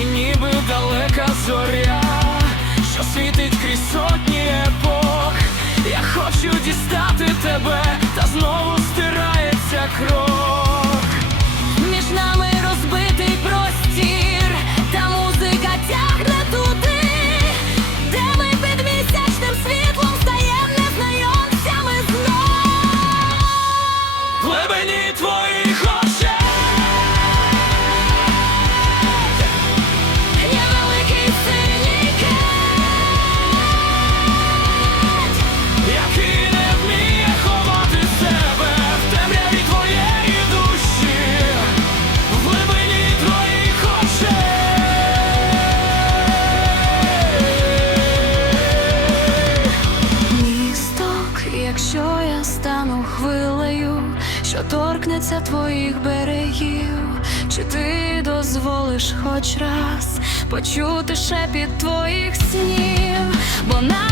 серці ніби далека зоря, що світить крізь сотні епох. Я хочу дістати тебе, та знову стирається кров. Торкнеться твоїх берегів, чи ти дозволиш хоч раз почути шепіт твоїх снів, бо навіть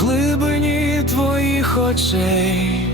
глибині твоїх очей